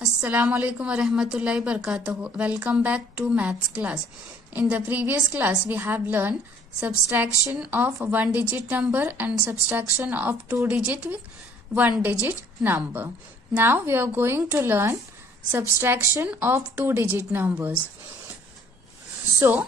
Assalamu alaikum wa rahmatullahi barakatuh. Welcome back to maths class. In the previous class, we have learned subtraction of one digit number and subtraction of two digit with one digit number. Now we are going to learn subtraction of two digit numbers. So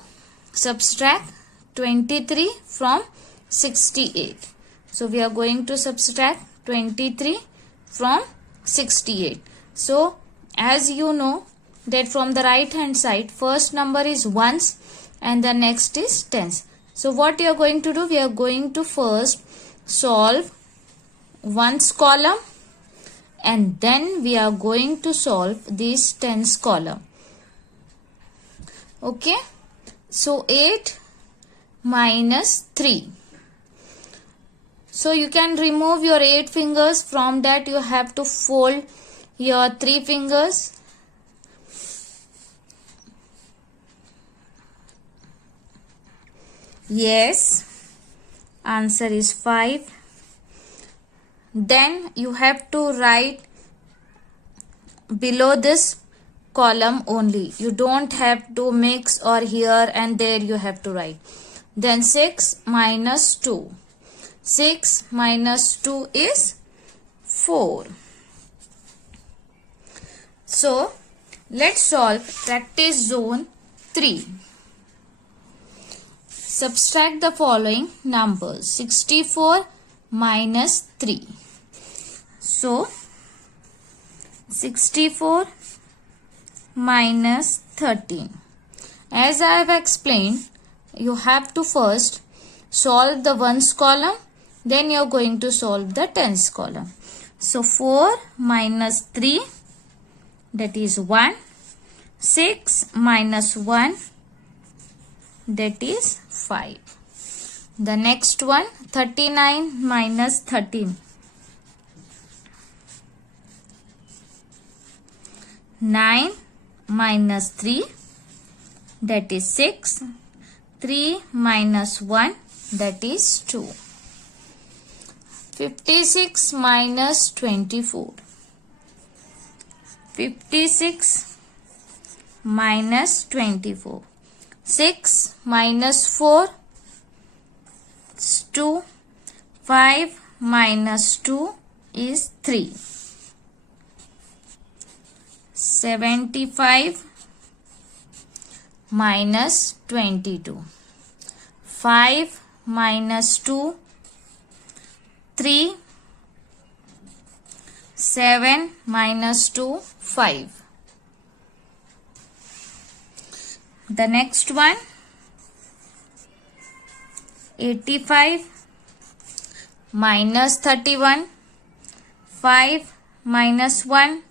subtract 23 from 68. So we are going to subtract 23 from 68. So as you know that from the right hand side first number is ones and the next is tens. So what you are going to do, we are going to first solve ones column and then we are going to solve this tens column. Okay, so 8 minus 3. So you can remove your 8 fingers. From that you have to fold your 3 fingers. Yes, answer is 5. Then you have to write below this column only. You don't have to mix or here and there you have to write. Then 6 minus 2. 6 minus 2 is 4. So let's solve practice zone 3. Subtract the following numbers. 64 minus 3. So 64 minus 13. As I have explained, you have to first solve the ones column, then you are going to solve the tens column. So 4 minus 3, that is 1. 6 minus 1, that is 5. The next one, 39 minus 13. 9 minus 3, that is 6. 3 minus 1, that is 2. 56 minus 24. 56 minus 24. 6 minus 4 is 2. 5 minus 2 is 3. 75 minus 22. 5 minus 2, 3. 7 minus 2, 5. The next one, 85 minus 31. 5 minus 1,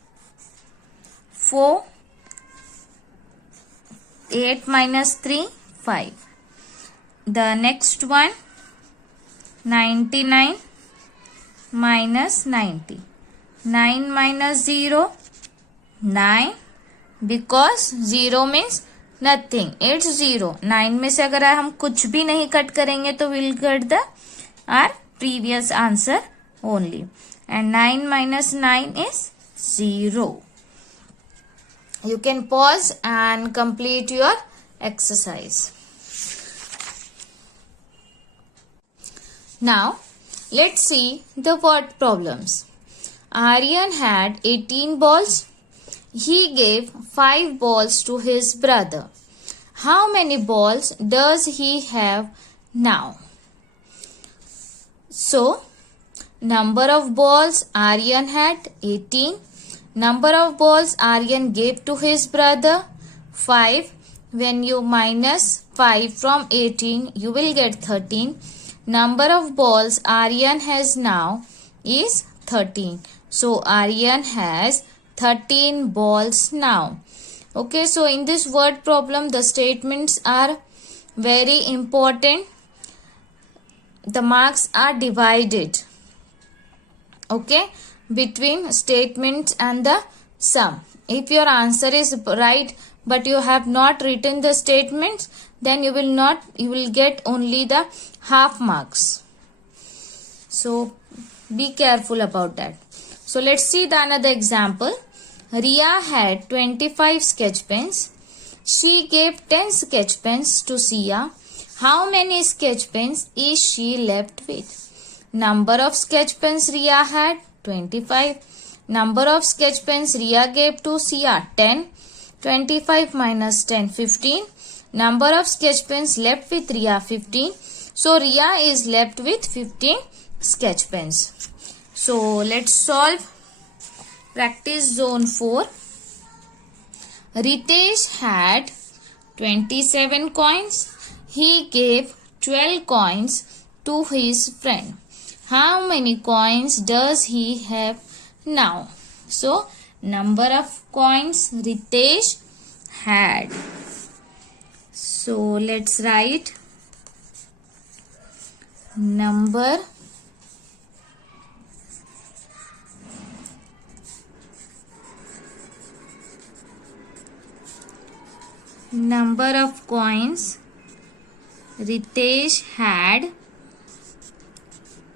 4. 8 minus 3, 5. The next one, 99 minus 90. 9 minus 0, 9, because 0 means nothing, it's 0. 9 में से अगर हम कुछ भी नहीं cut करेंगे तो we'll get the our previous answer only. And 9 minus 9 is 0. You can pause and complete your exercise. Now let's see the word problems. Aryan had 18 balls. He gave 5 balls to his brother. How many balls does he have now? So, number of balls Aryan had 18. Number of balls Aryan gave to his brother 5. When you minus 5 from 18, you will get 13. Number of balls Aryan has now is 13. So Aryan has 13 balls now. Okay, so in this word problem, the statements are very important. The marks are divided, okay, between statements and the sum. If your answer is right but you have not written the statements, then you will get only the half marks. So be careful about that. So let's see the another example. Ria had 25 sketch pens. She gave 10 sketch pens to Sia. How many sketch pens is she left with? Number of sketch pens Ria had 25. Number of sketch pens Ria gave to Sia 10. 25 minus 10 15. Number of sketch pens left with Ria 15. So Ria is left with 15 sketch pens. So let's solve. Practice zone 4. Ritesh had 27 coins. He gave 12 coins to his friend. How many coins does he have now? So number of coins Ritesh had. So let's write number of coins Ritesh had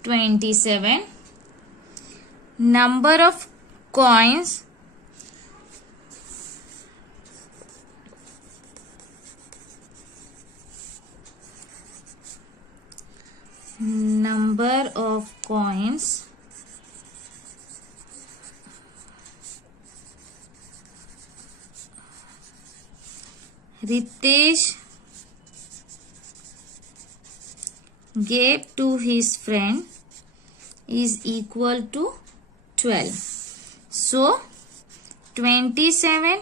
27. Number of coins Ritesh gave to his friend is equal to 12. So 27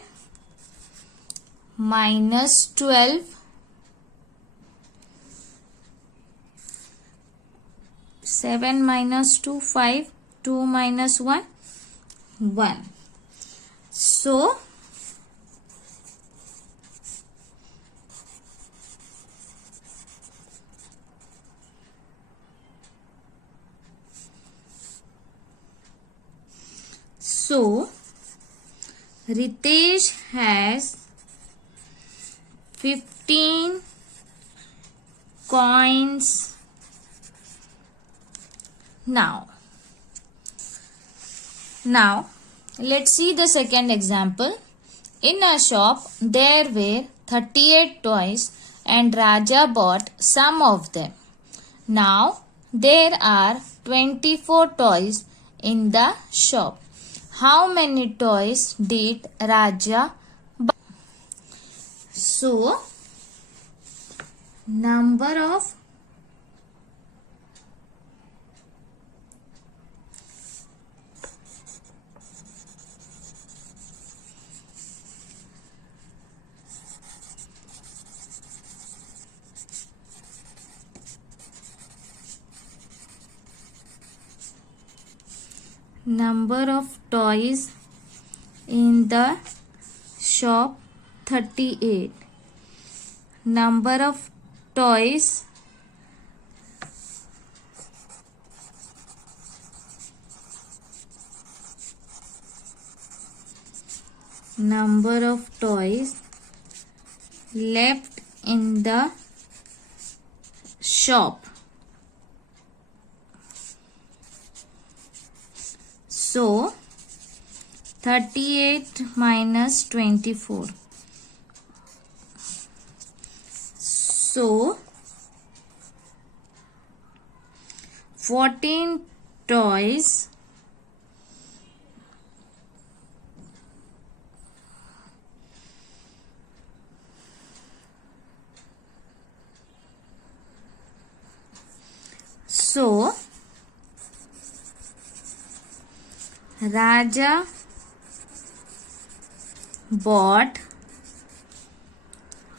minus 12, 7 minus 2 5, 2 minus 1 1. So Ritesh has 15 coins now. Now let's see the second example. In a shop there were 38 toys and Raja bought some of them. Now there are 24 toys in the shop. How many toys did Raja buy? So number of toys in the shop 38. Number of toys left in the shop. So 38 minus 24. So 14 toys so Raja bought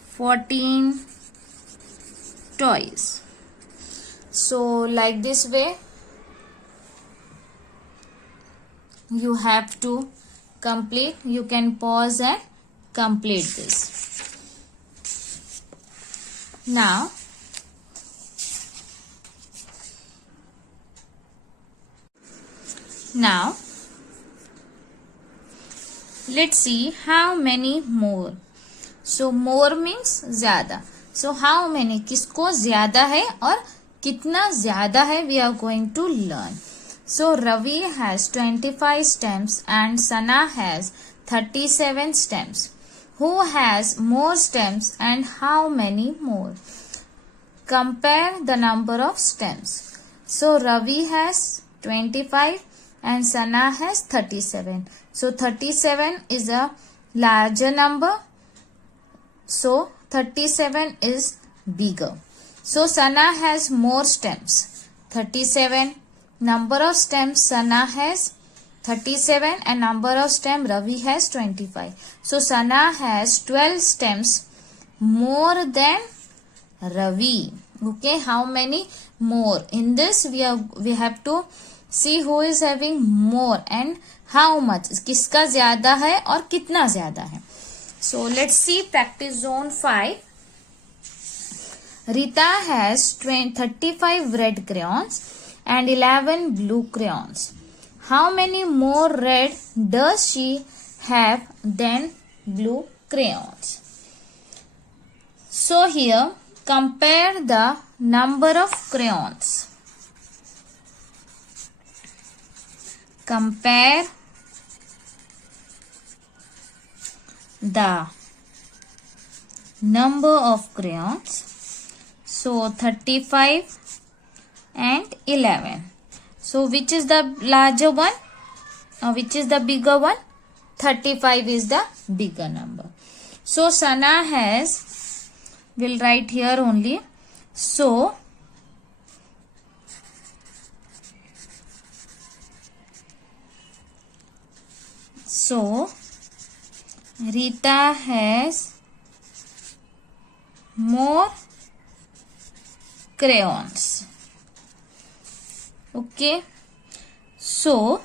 14 toys. So like this way you have to complete. You can pause and complete this. Now let's see how many more. So more means ज़्यादा. So how many, किसको ज़्यादा है और कितना ज़्यादा है, we are going to learn. So Ravi has 25 stamps and Sana has 37 stems. Who has more stems and how many more? Compare the number of stems. So Ravi has 25 and Sana has 37. So 37 is a larger number. So 37 is bigger. So Sana has more stems. 37. Number of stems Sana has 37 and number of stem Ravi has 25. So Sana has 12 stems more than Ravi. Okay, how many more? In this we have to see who is having more and how much. किसका ज्यादा है और कितना ज्यादा है. So let's see practice zone 5. Rita has 35 red crayons and 11 blue crayons. How many more red does she have than blue crayons? So here compare the number of crayons. Compare the number of crayons. So 35 and 11. So which is the larger one or which is the bigger one? 35 is the bigger number. So Sana has, we'll write here only. So Rita has more crayons. Okay. So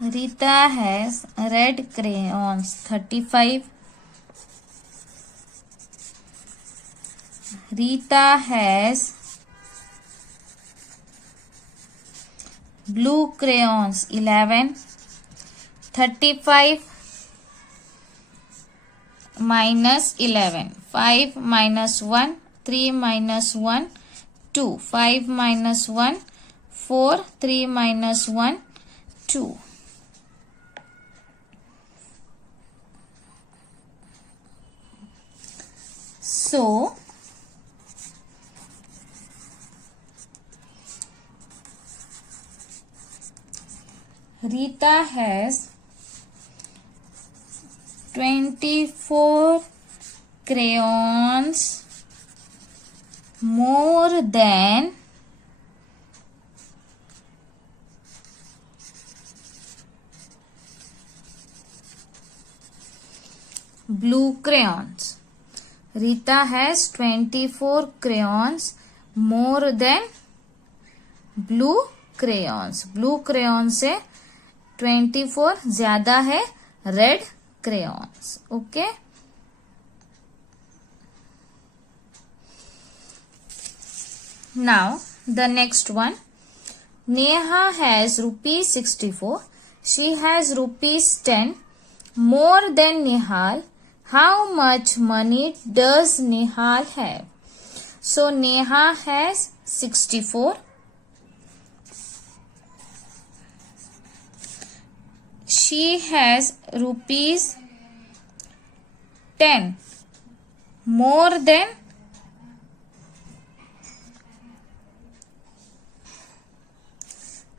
Rita has red crayons 35. Rita has blue crayons 11. 35 minus 11. 5 minus 1. 3 minus 1. 2. 5 minus 1. 4. 3 minus 1. 2. So Rita has 24 crayons more than blue crayons. Rita has 24 crayons more than blue crayons. Blue crayons से 24 ज्यादा है red crayons. Okay. Now the next one. Neha has rupees 64. She has rupees 10 more than Nihal. How much money does Nihal have? So Neha has 64. She has rupees 10 more than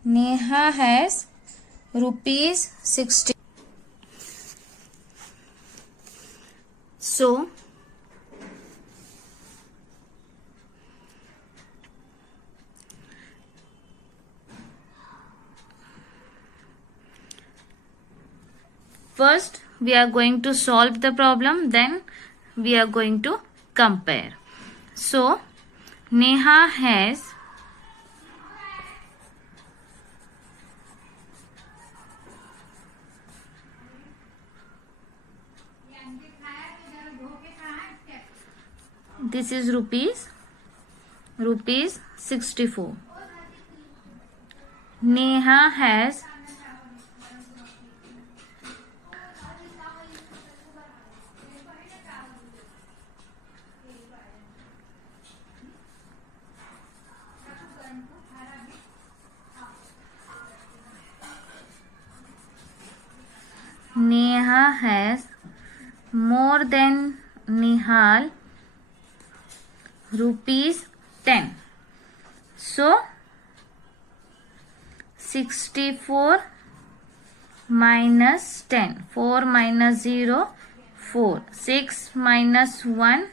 Neha has rupees 60. So first we are going to solve the problem, then we are going to compare. So Neha has this is rupees 64. Neha has has more than Nihal ₹10. So 64 minus 10. 4 minus 0, 4. 6 minus 1,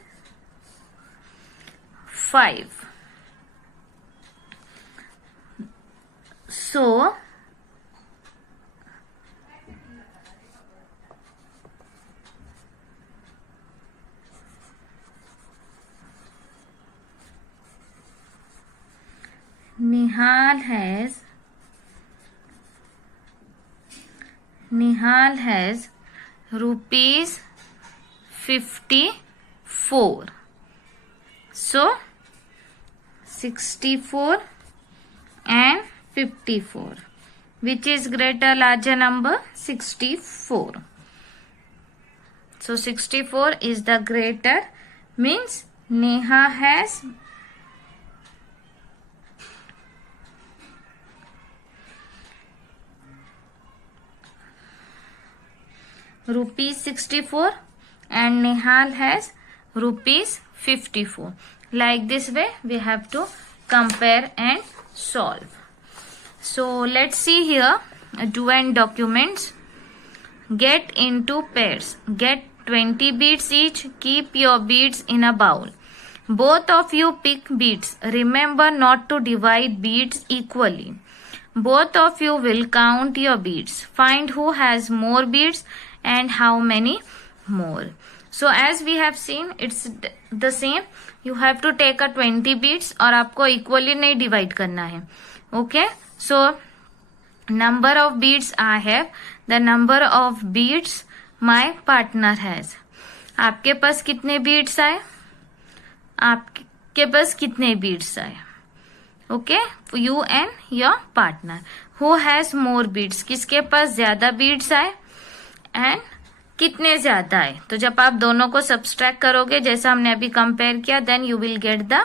5. So Nihal has ₹54. So 64 and 54. Which is greater, larger number? 64. So 64 is the greater, means Neha has ₹64 and Nihal has ₹54. Like this way we have to compare and solve. So let's see here, do and documents. Get into pairs. Get 20 beads each. Keep your beads in a bowl. Both of you pick beads. Remember not to divide beads equally. Both of you will count your beads. Find who has more beads and how many more. So as we have seen, it's the same. You have to take a 20 beads और आपको equally नहीं divide करना है. Okay. So number of beads I have, the number of beads my partner has. आपके पास कितने beads आए? आपके पास कितने beads आए? Okay, you and your partner. Who has more beads? किसके पास ज्यादा beads आए and कितने ज्यादा आए? तो जब आप दोनों को सब्सट्रैक्ट करोगे, जैसा हमने अभी कंपेयर किया, then you will get the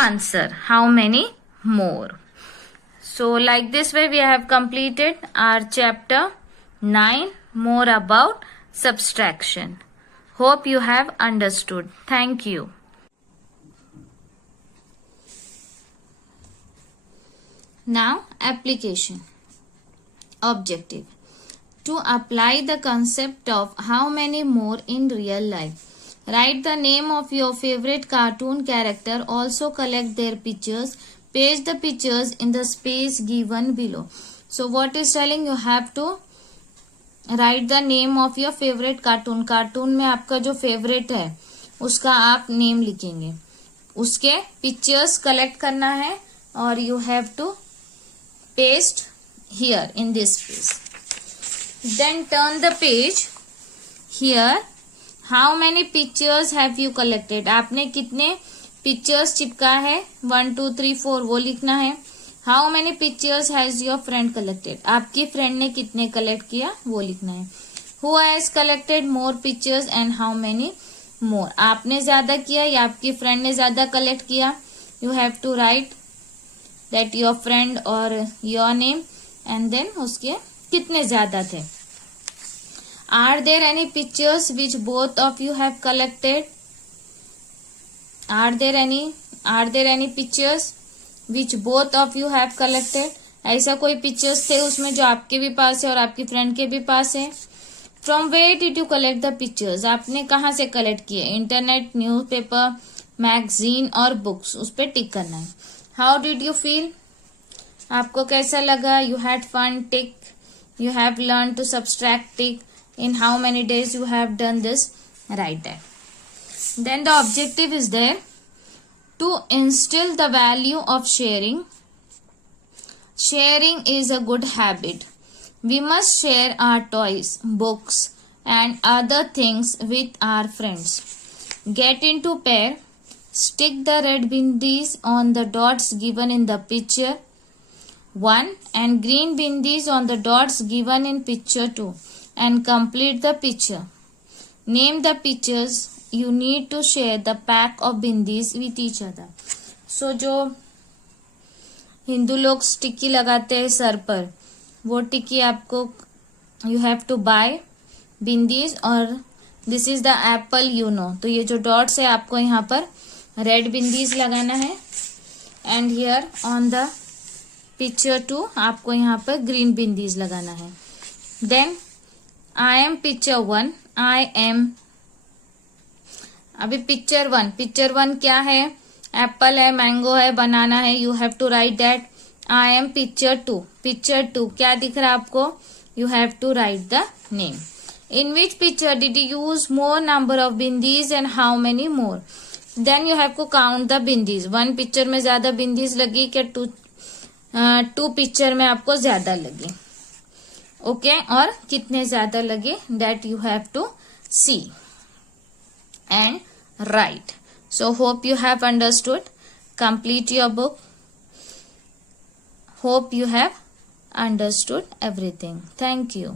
answer. How many more? So like this way we have completed our chapter 9, more about subtraction. Hope you have understood. Thank you. Now application. Objective. To apply the concept of how many more in real life. Write the name of your favorite cartoon character. Also collect their pictures. Paste the pictures in the space given below. So what is telling, you have to write the name of your favorite cartoon. Cartoon में आपका जो favourite है उसका आप name लिखेंगे, उसके pictures collect करना है और you have to paste here in this page. Then turn the page. Here, how many pictures have you collected? आपने कितने पिक्चर्स चिपका है? 1 2 3 4 वो लिखना है. How many pictures has your friend collected? आपकी फ्रेंड ने कितने कलेक्ट किया वो लिखना है. Who has collected more pictures and how many more? आपने ज्यादा किया या आपकी फ्रेंड ने ज्यादा कलेक्ट किया? You have to write that your friend or your name and then उसके कितने ज्यादा थे. Are there any pictures which both of you have collected? Are there any pictures which both of you have collected? ऐसा कोई pictures थे उसमें जो आपके भी पास है और आपकी फ्रेंड के भी पास है. From where did you collect the pictures? आपने कहाँ से कलेक्ट किए? इंटरनेट, न्यूज़पेपर, मैगजीन और बुक्स. उस पर टिक करना है. How did you feel? आपको कैसा लगा? You had fun, tick. You have learned to subtract, tick. In how many days you have done this? Write that. Then the objective is there to instill the value of sharing. Sharing is a good habit. We must share our toys, books and other things with our friends. Get into pair. Stick the red bindis on the dots given in the picture 1 and green bindis on the dots given in picture 2 and complete the picture. Name the pictures. You need to share the pack of bindis with each other. So जो हिंदू लोग टिक्की लगाते हैं sir पर, वो टिक्की आपको you have to buy bindis और this is the Apple you know. तो ये जो डॉट्स है आपको यहाँ पर रेड बिंदीज लगाना है and here on the picture 2 आपको यहाँ पर ग्रीन बिंदीज लगाना है। Then I am picture 1, I am. अभी पिक्चर 1 क्या है? एप्पल है, मैंगो है, बनाना है। You have to write that. I am picture 2 क्या दिख रहा है आपको? You have to write the name. In which picture did you use more number of bindis and how many more? Then you have to count the bindis. 1 picture में ज्यादा बिंदीज लगी क्या 2 picture में आपको ज्यादा लगी? ओके और कितने ज्यादा लगे that you have to see and write. So hope you have understood. Complete your book. Hope you have understood everything. Thank you.